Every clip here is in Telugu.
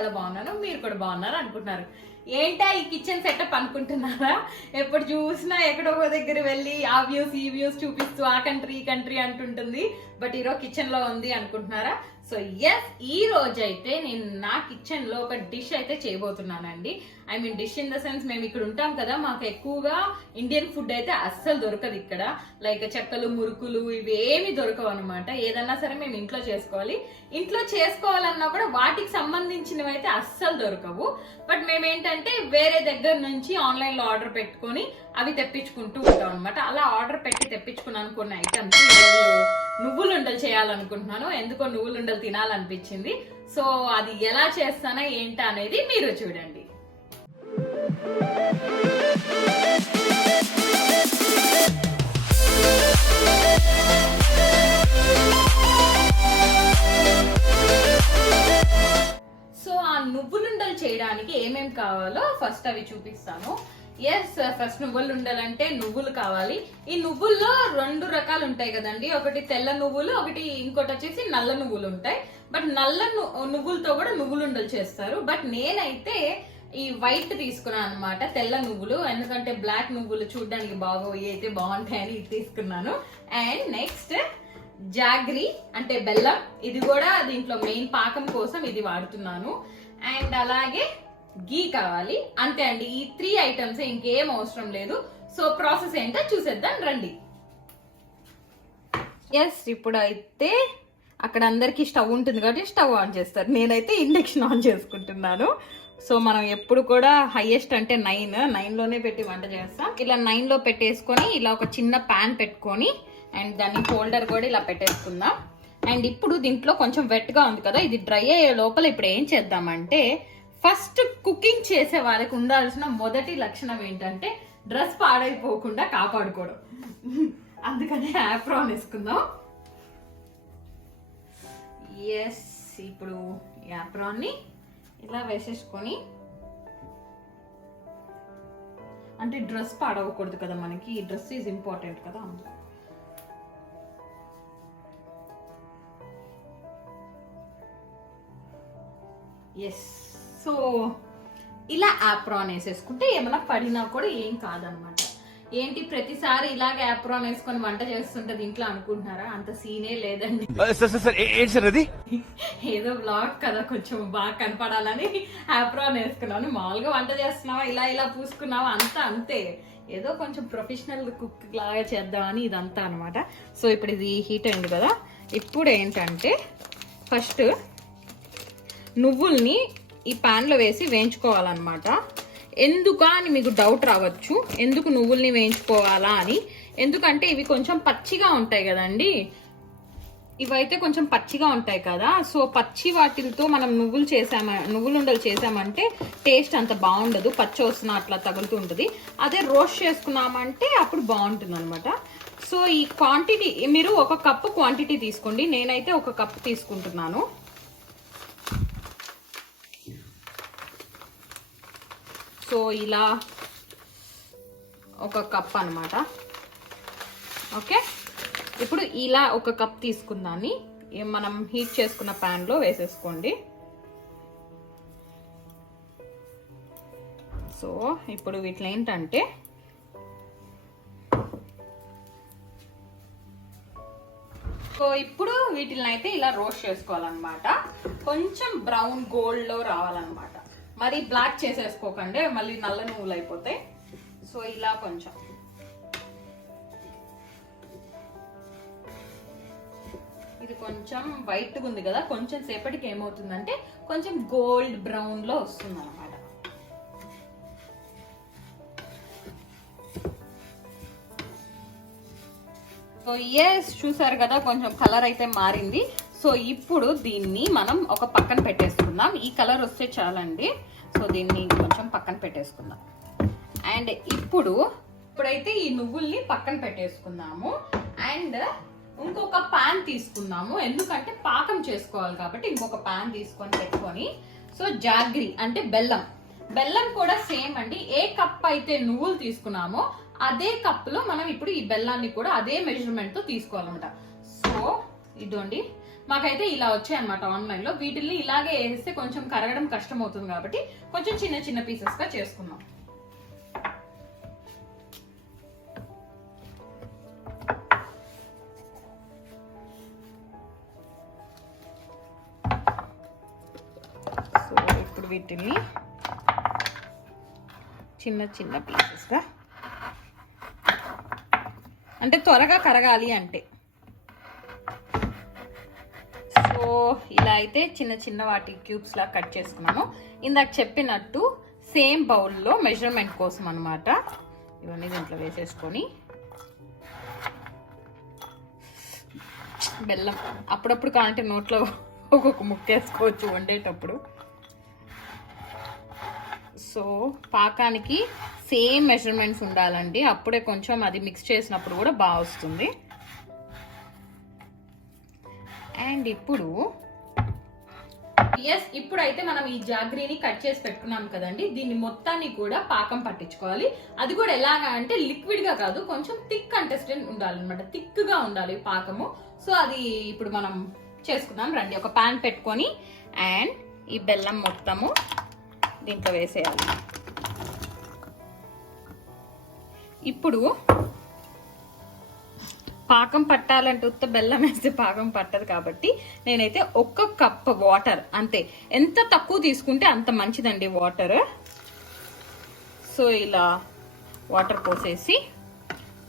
చాలా బాగున్నాను, మీరు కూడా బాగున్నారు అనుకుంటున్నారు. ఏంటా ఈ కిచెన్ సెటప్ అనుకుంటున్నారా? ఎప్పుడు చూసినా ఎక్కడో దగ్గర వెళ్ళి ఆ వ్యూస్ ఈ వ్యూస్ చూపిస్తూ ఆ కంట్రీ ఈ కంట్రీ అంటుంటుంది. బట్ ఈరోజు కిచెన్ లో ఉంది అనుకుంటున్నారా? సో ఎస్, ఈ రోజు అయితే నేను నా కిచెన్ లో ఒక డిష్ అయితే చేయబోతున్నానండి. I mean dish in the sense, మేము ఇక్కడ ఉంటాం కదా, మాకు ఎక్కువగా ఇండియన్ ఫుడ్ అయితే అస్సలు దొరకదు ఇక్కడ. లైక్ చెక్కలు మురుకులు ఇవి ఏమి దొరకవు అనమాట. ఏదన్నా సరే మేము ఇంట్లో చేసుకోవాలి. ఇంట్లో చేసుకోవాలన్నా కూడా వాటికి సంబంధించినవి అయితే అస్సలు దొరకవు. బట్ మేమేంటంటే వేరే దగ్గర నుంచి ఆన్లైన్ లో ఆర్డర్ పెట్టుకొని అవి తెప్పించుకుంటూ ఉంటాం అనమాట. అలా ఆర్డర్ పెట్టి తెప్పించుకున్నాను కొన్ని ఐటమ్స్. నువ్వులుండలు చేయాలనుకుంటున్నాను. ఎందుకో నువ్వులుండలు తినాలనిపించింది. సో అది ఎలా చేస్తానో ఏంటా అనేది మీరు చూడండి. సో ఆ నువ్వులుండలు చేయడానికి ఏమేమి కావాలో ఫస్ట్ అవి చూపిస్తాను. ఎస్, ఫస్ట్ నువ్వులు ఉండాలంటే నువ్వులు కావాలి. ఈ నువ్వుల్లో 2 రకాలు ఉంటాయి కదండి. ఒకటి తెల్ల నువ్వులు, ఒకటి ఇంకోటి వచ్చేసి నల్ల నువ్వులు ఉంటాయి. బట్ నల్ల నువ్వులతో కూడా నువ్వులు ఉండలు చేస్తారు. బట్ నేనైతే ఈ వైట్ తీసుకున్నాను అనమాట, తెల్ల నువ్వులు. ఎందుకంటే బ్లాక్ నువ్వులు చూడడానికి బాగోయి అయితే బాగుంటాయని ఇది తీసుకున్నాను. అండ్ నెక్స్ట్ జాగ్రీ అంటే బెల్లం, ఇది కూడా దీంట్లో మెయిన్ పాకం కోసం ఇది వాడుతున్నాను. అండ్ అలాగే గీ కావాలి. అంతే అండి, ఈ 3 ఐటమ్స్, ఇంకేం అవసరం లేదు. సో ప్రాసెస్ ఏంటో చూసేద్దాం రండి. ఎస్, ఇప్పుడు అయితే అక్కడ అందరికి స్టవ్ ఉంటుంది కాబట్టి స్టవ్ ఆన్ చేస్తారు. నేనైతే ఇండక్షన్ ఆన్ చేసుకుంటున్నాను. సో మనం ఎప్పుడు కూడా హైయెస్ట్ అంటే 9లోనే పెట్టి వంట చేస్తాం. ఇలా 9లో పెట్టేసుకొని ఇలా ఒక చిన్న ప్యాన్ పెట్టుకొని అండ్ దాన్ని హోల్డర్ కూడా ఇలా పెట్టేసుకుందాం. అండ్ ఇప్పుడు దీంట్లో కొంచెం వెట్ గా ఉంది కదా, ఇది డ్రై అయ్యే లోపల ఇప్పుడు ఏం చేద్దామంటే, ఫస్ట్ కుకింగ్ చేసే వాళ్ళకి ఉండాల్సిన మొదటి లక్షణం ఏంటంటే డ్రెస్ పాడైపోకుండా కాపాడుకోవడం. అందుకని యాప్రాన్ వేసుకుందాం. ఎస్, ఇప్పుడు యాప్రాన్ ని ఇలా వేసేసుకొని, అంటే డ్రెస్ పాడవకూడదు కదా మనకి, ఈ డ్రెస్ ఈజ్ ఇంపార్టెంట్ కదా. ఎస్, సో ఇలా యాప్రాన్ వేసేసుకుంటే ఏమైనా పడినా కూడా ఏం కాదనమాట. ఏంటి ప్రతిసారి ఇలాగ యాప్రాన్ వేసుకొని వంట చేస్తుంటే ఇంట్లో అనుకుంటున్నారా? అంత సీనే లేదండి. ఏదో బ్లాగ్ కదా, కొంచెం బాగా కనపడాలని యాప్రాన్ వేసుకున్నాను. మామూలుగా వంట చేస్తున్నావా, ఇలా ఇలా పూసుకున్నావా, అంతా అంతే. ఏదో కొంచెం ప్రొఫెషనల్ కుక్ లాగా చేద్దామని ఇదంతా అనమాట. సో ఇప్పుడు ఇది హీట్ అయింది కదా, ఇప్పుడు ఏంటంటే ఫస్ట్ నువ్వుల్ని ఈ ప్యాన్లో వేసి వేయించుకోవాలన్నమాట. ఎందుకా అని మీకు డౌట్ రావచ్చు, ఎందుకు నువ్వుల్ని వేయించుకోవాలా అని. ఎందుకంటే ఇవి కొంచెం పచ్చిగా ఉంటాయి కదండి, ఇవైతే కొంచెం పచ్చిగా ఉంటాయి కదా. సో పచ్చి వాటితో మనం నువ్వులుండలు చేసామంటే టేస్ట్ అంత బాగుండదు, పచ్చి వస్తున్న అట్లా తగులుతూ ఉంటుంది. అదే రోస్ట్ చేసుకున్నామంటే అప్పుడు బాగుంటుంది అనమాట. సో ఈ క్వాంటిటీ మీరు 1 కప్పు క్వాంటిటీ తీసుకోండి. నేనైతే 1 కప్పు తీసుకుంటున్నాను. సో ఇలా 1 కప్ అనమాట. ఓకే, ఇప్పుడు ఇలా 1 కప్ తీసుకుందాన్ని మనం హీట్ చేసుకున్న ప్యాన్లో వేసేసుకోండి. సో ఇప్పుడు వీటిలో ఏంటంటే ఇప్పుడు వీటిని అయితే ఇలా రోస్ట్ చేసుకోవాలన్నమాట. కొంచెం బ్రౌన్ గోల్డ్లో రావాలన్నమాట. మరి బ్లాక్ చేసేసుకోకండి, మళ్ళీ నల్ల నువ్వులు అయిపోతాయి. సో ఇలా కొంచెం ఇది కొంచెం వైట్గా ఉంది కదా, కొంచెం సేపటికి ఏమవుతుందంటే కొంచెం గోల్డ్ బ్రౌన్ లో వస్తుంది అనమాట. సో ఎస్, చూసారు కదా కొంచెం కలర్ అయితే మారింది. సో ఇప్పుడు దీన్ని మనం ఒక పక్కన పెట్టేసుకుందాం. ఈ కలర్ వస్తే చాలండి. సో దీన్ని కొంచెం పక్కన పెట్టేసుకుందాం. అండ్ ఇప్పుడైతే ఈ నువ్వుల్ని పక్కన పెట్టేసుకుందాము. అండ్ ఇంకొక పాన్ తీసుకుందాము, ఎందుకంటే పాకం చేసుకోవాలి కాబట్టి ఇంకొక పాన్ తీసుకొని పెట్టుకొని. సో జాగ్రీ అంటే బెల్లం కూడా సేమ్ అండి. ఏ కప్ అయితే నువ్వులు తీసుకున్నామో అదే కప్పులో మనం ఇప్పుడు ఈ బెల్లాన్ని కూడా అదే మెజర్మెంట్ తో తీసుకోవాలన్నమాట. సో ఇదండి మాకైతే ఇలా వచ్చాయి అనమాట ఆన్లైన్లో. వీటిని ఇలాగే వేస్తే కొంచెం కరగడం కష్టం అవుతుంది కాబట్టి కొంచెం చిన్న చిన్న పీసెస్గా చేసుకున్నాం. సో ఇప్పుడు వీటిని చిన్న చిన్న పీసెస్గా, అంటే త్వరగా కరగాలి అంటే. సో ఇలా అయితే చిన్న చిన్న వాటి క్యూబ్స్ లా కట్ చేసుకున్నాము. ఇందాక చెప్పినట్టు సేమ్ బౌల్లో మెజర్మెంట్ కోసం అనమాట. ఇవన్నీ దీంట్లో వేసేసుకొని బెల్లం అప్పుడప్పుడు కావాలంటే నోట్లో ఒక్కొక్క ముక్కేసుకోవచ్చు వండేటప్పుడు. సో పాకానికి సేమ్ మెజర్మెంట్స్ ఉండాలండి, అప్పుడే కొంచెం అది మిక్స్ చేసినప్పుడు కూడా బాగా వస్తుంది. అండ్ ఇప్పుడైతే మనం ఈ జాగ్రీని కట్ చేసి పెట్టుకున్నాం కదండి, దీన్ని మొత్తాన్ని కూడా పాకం పట్టించుకోవాలి. అది కూడా ఎలాగా అంటే లిక్విడ్ గా కాదు, కొంచెం థిక్ కంటెస్టెంట్ ఉండాలన్నమాట, థిక్ గా ఉండాలి పాకము. సో అది ఇప్పుడు మనం చేసుకుందాం రండి. ఒక పాన్ పెట్టుకొని అండ్ ఈ బెల్లం మొత్తము దీంట్లో వేసేయాలి. ఇప్పుడు పాకం పట్టాలంటే ఉత్త బెల్లం వేస్తే పాకం పట్టదు కాబట్టి నేనైతే 1 కప్ వాటర్ అంతే. ఎంత తక్కువ తీసుకుంటే అంత మంచిదండి వాటర్. సో ఇలా వాటర్ పోసేసి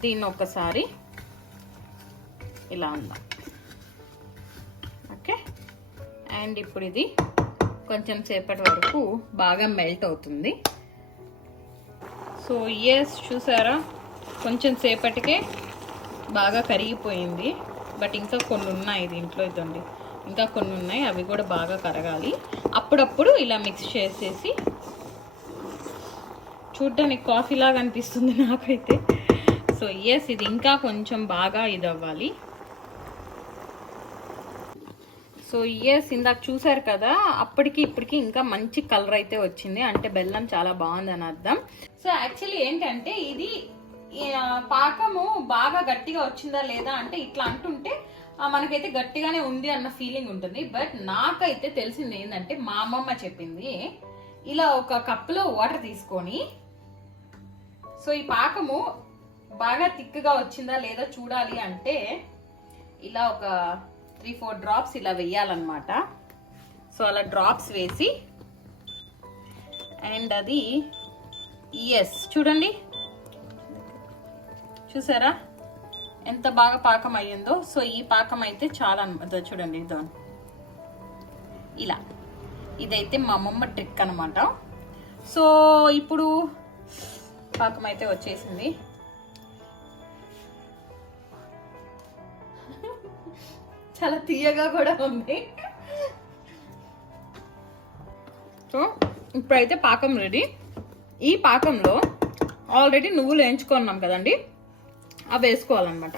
దీన్ని ఒకసారి ఇలా అందాం. ఓకే, అండ్ ఇప్పుడు ఇది కొంచెం సేపటి వరకు బాగా మెల్ట్ అవుతుంది. సో చూసారా, కొంచెం సేపటికే బాగా కరిగిపోయింది. బట్ ఇంకా కొన్ని ఉన్నాయి దీంట్లో, ఇదండి ఇంకా కొన్ని ఉన్నాయి, అవి కూడా బాగా కరగాలి. అప్పుడప్పుడు ఇలా మిక్స్ చేసేసి, చూడ్డానికి కాఫీ లాగా అనిపిస్తుంది నాకైతే. సో ఇది ఇంకా కొంచెం బాగా ఇది అవ్వాలి. సో ఇందాక చూసారు కదా, అప్పటికి ఇప్పటికి ఇంకా మంచి కలర్ అయితే వచ్చింది, అంటే బెల్లం చాలా బాగుంది అని అర్థం. సో యాక్చువల్లీ ఏంటంటే ఇది పాకము బాగా గట్టిగా వచ్చిందా లేదా అంటే ఇట్లా అంటుంటే మనకైతే గట్టిగానే ఉంది అన్న ఫీలింగ్ ఉంటుంది. బట్ నాకైతే తెలిసింది ఏంటంటే, మా అమ్మమ్మ చెప్పింది, ఇలా ఒక కప్పులో వాటర్ తీసుకొని, సో ఈ పాకము బాగా థిక్గా వచ్చిందా లేదా చూడాలి అంటే ఇలా ఒక 3-4 డ్రాప్స్ ఇలా వేయాలన్నమాట. సో అలా డ్రాప్స్ వేసి అండ్ అది చూడండి, చూసారా ఎంత బాగా పాకం అయ్యిందో. సో ఈ పాకం అయితే చాలా చూడండి, ఇలా ఇదైతే మా అమ్మమ్మ ట్రిక్ అనమాట. సో ఇప్పుడు పాకం అయితే వచ్చేసింది. చాలా తీయగా కూడా ఉంది. సో ఇప్పుడైతే పాకం రెడీ. ఈ పాకంలో ఆల్రెడీ నువ్వులు వేయించుకున్నాం కదండి, అవి వేసుకోవాలన్నమాట.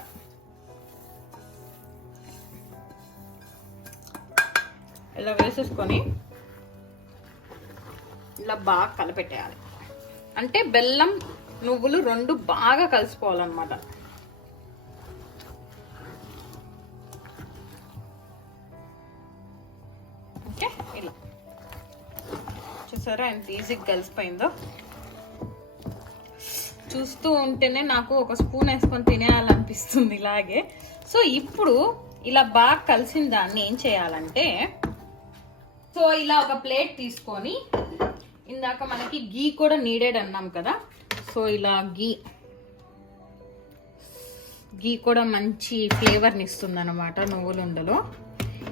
ఇలా వేసేసుకొని ఇలా బాగా కలిపెట్టేయాలి. అంటే బెల్లం నువ్వులు రెండు బాగా కలిసిపోవాలన్నమాట. ఓకే, ఇలా చూసారా ఎంత ఈజీగా కలిసిపోయిందో. చూస్తూ ఉంటేనే నాకు ఒక స్పూన్ వేసుకొని తినేయాలనిపిస్తుంది ఇలాగే. సో ఇప్పుడు ఇలా బాగా కలిసిన దాన్ని ఏం చేయాలంటే, సో ఇలా ఒక ప్లేట్ తీసుకొని, ఇందాక మనకి గీ కూడా నీడెడ్ అన్నాం కదా, సో ఇలా గీ కూడా మంచి ఫ్లేవర్ని ఇస్తుంది అన్నమాట నువ్వులుండలో.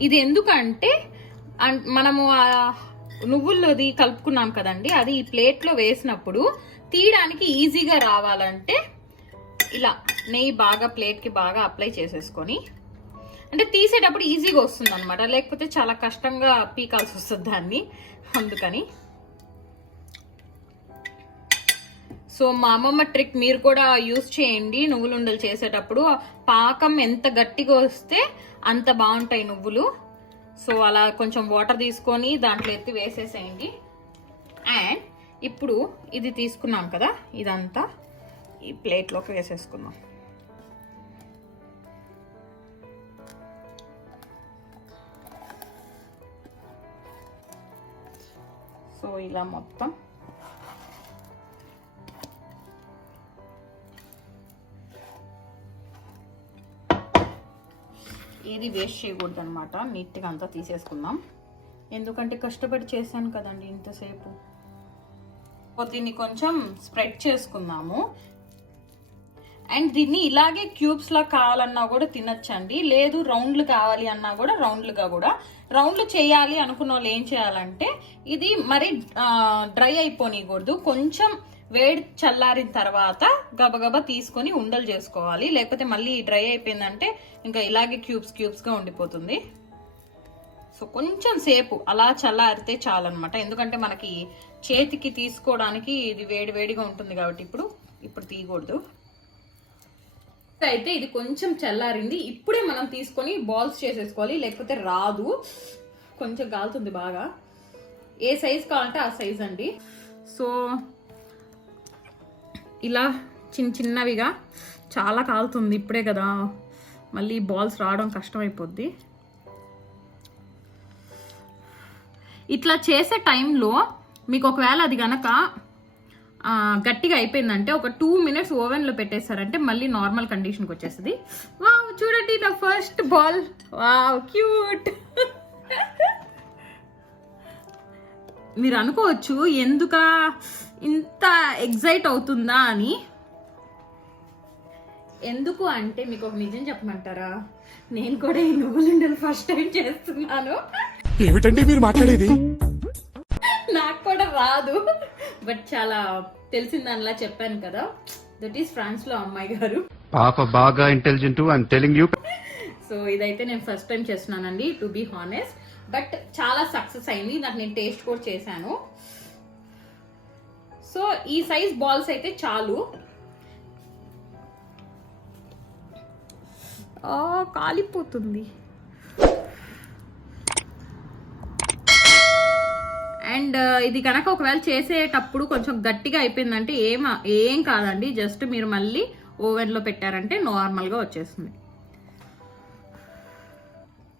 ఇది ఎందుకంటే మనము నువ్వుల్లోది కలుపుకున్నాం కదండి, అది ఈ ప్లేట్లో వేసినప్పుడు తీయడానికి ఈజీగా రావాలంటే ఇలా నెయ్యి బాగా ప్లేట్కి బాగా అప్లై చేసేసుకొని, అంటే తీసేటప్పుడు ఈజీగా వస్తుంది అనమాట, లేకపోతే చాలా కష్టంగా పీకాల్సి వస్తుంది దాన్ని, అందుకని. సో మా అమ్మమ్మ ట్రిక్ మీరు కూడా యూజ్ చేయండి నువ్వులుండలు చేసేటప్పుడు. పాకం ఎంత గట్టిగా వస్తే అంత బాగుంటాయి నువ్వులు. సో అలా కొంచెం వాటర్ తీసుకొని దాంట్లో ఎత్తి వేసేసేయండి. అండ్ ఇప్పుడు ఇది తీసుకున్నాం కదా, ఇదంతా ఈ ప్లేట్లోకి వేసేసుకుందాం. సో ఇలా మొత్తం ఏది వేస్ట్ చేయకూడదు అనమాట. నీట్గా అంతా తీసేసుకుందాం, ఎందుకంటే కష్టపడి చేశాను కదండి ఇంతసేపు. దీన్ని కొంచెం స్ప్రెడ్ చేసుకుందాము. అండ్ దీన్ని ఇలాగే క్యూబ్స్ లా కావాలన్నా కూడా తినచ్చండి, లేదు రౌండ్లు కావాలి అన్నా కూడా రౌండ్లు చేయాలి అనుకున్న వాళ్ళు ఏం చేయాలంటే ఇది మరి డ్రై అయిపోనికూడదు, కొంచెం వేడి చల్లారిన తర్వాత గబగబా తీసుకొని ఉండలు చేసుకోవాలి, లేకపోతే మళ్ళీ డ్రై అయిపోయిందంటే ఇంకా ఇలాగే క్యూబ్స్గా ఉండిపోతుంది. సో కొంచెం సేపు అలా చల్లారితే చాలన్నమాట, ఎందుకంటే మనకి చేతికి తీసుకోవడానికి ఇది వేడిగా ఉంటుంది కాబట్టి ఇప్పుడు తీయకూడదు. అయితే ఇది కొంచెం చల్లారింది, ఇప్పుడే మనం తీసుకొని బాల్స్ చేసేసుకోవాలి, లేకపోతే రాదు, కొంచెం కాలుతుంది బాగా. ఏ సైజ్ కావాలంటే ఆ సైజ్ అండి. సో ఇలా చిన్నవిగా, చాలా కాలుతుంది ఇప్పుడే కదా, మళ్ళీ బాల్స్ రావడం కష్టమైపోద్ది. ఇట్లా చేసే టైంలో మీకు ఒకవేళ అది కనుక గట్టిగా అయిపోయిందంటే ఒక 2 minutes ఓవెన్లో పెట్టేశారంటే మళ్ళీ నార్మల్ కండిషన్కి వచ్చేస్తుంది. వావ్, చూడండి నా ఫస్ట్ బాల్, వావ్ క్యూట్. మీరు అనుకోవచ్చు ఎందుక ఇంత ఎగ్జైట్ అవుతుందా అని. ఎందుకు అంటే మీకు ఒక నిజం చెప్పమంటారా, నేను కూడా ఈ నువ్వులుండలు ఫస్ట్ టైం చేస్తున్నాను. ఏమిటండి మీరు మాట్లాడేది? నాకు కూడా రాదు, బట్ చాలా తెలిసిన దానిలా చెప్పాను కదా. దట్ ఈస్ ఫ్రాన్స్ లో అమ్మాయి గారు, పాప బాగా intelligent, I'm telling you. So ఇదైతే నేను ఫస్ట్ టైం చేస్తున్నానండి, టు బీ హానెస్ట్, బట్ చాలా సక్సెస్ అయింది. నాకు నేను టేస్ట్ కూడా చేశాను. సో ఈ సైజ్ బాల్స్ అయితే చాలు. కాలిపోతుంది. అండ్ ఇది కనుక ఒకవేళ చేసేటప్పుడు కొంచెం గట్టిగా అయిపోయిందంటే ఏం కాదండి, జస్ట్ మీరు మళ్ళీ ఓవెన్లో పెట్టారంటే నార్మల్గా వచ్చేస్తుంది.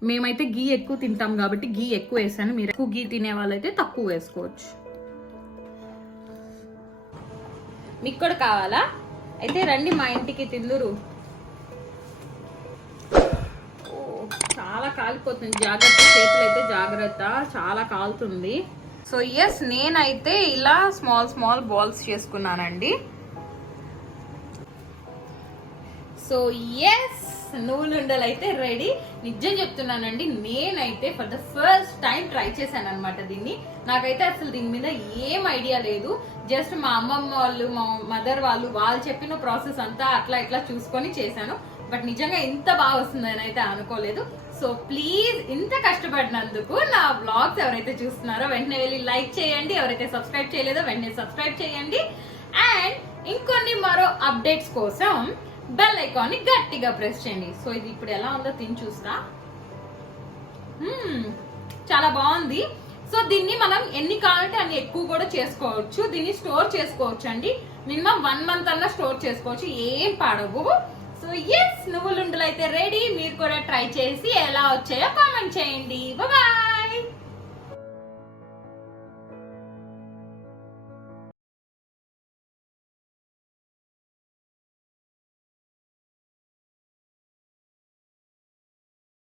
మేమైతే గీ ఎక్కువ తింటాం కాబట్టి గీ ఎక్కువ వేసాను, మీరు ఎక్కువ గీ తినే వాళ్ళైతే తక్కువ వేసుకోవచ్చు. మీకు కూడా కావాలా? అయితే రండి మా ఇంటికి తిందురు. చాలా కాలిపోతుంది, జాగ్రత్త, చేతులు అయితే జాగ్రత్త, చాలా కాలుతుంది. సో ఎస్, నేనైతే ఇలా స్మాల్ బాల్స్ చేసుకున్నానండి. సో ఎస్, నువ్వులుండలు అయితే రెడీ. నిజం చెప్తున్నానండి, నేనైతే for the first time try చేశాను అనమాట దీన్ని. నాకైతే అసలు దీని మీద ఏం ఐడియా లేదు, జస్ట్ మా అమ్మమ్మ వాళ్ళు, మా మదర్ వాళ్ళు చెప్పిన ప్రాసెస్ అంతా అట్లా ఇట్లా చూసుకొని చేశాను. బట్ నిజంగా ఇంత బాగా వస్తుందని అయితే అనుకోలేదు. సో ప్లీజ్, ఇంత కష్టపడినందుకు నా వ్లాగ్స్ ఎవరైతే చూస్తున్నారో వెంటనే వెళ్ళి లైక్ చేయండి, ఎవరైతే సబ్స్క్రైబ్ చేయలేదో వెంటనే సబ్స్క్రైబ్ చేయండి. అండ్ ఇంకొన్ని మరో అప్డేట్స్ కోసం బెల్ ఐకాన్ ని గట్టిగా ప్రెస్ చేయండి. సో ఇది ఇప్పుడు ఎలా ఉందో తిని చూస్తా. చాలా బాగుంది. సో దీన్ని మనం ఎన్ని కావాలంటే అన్ని ఎక్కువ కూడా చేసుకోవచ్చు, దీన్ని స్టోర్ చేసుకోవచ్చు అండి. మినిమం 1 month అన్నా స్టోర్ చేసుకోవచ్చు, ఏం పాడవు. సో ఎస్, నువ్వులుండలు అయితే రెడీ. మీరు కూడా ట్రై చేసి ఎలా వచ్చాయో కామెంట్ చేయండి. బాయ్.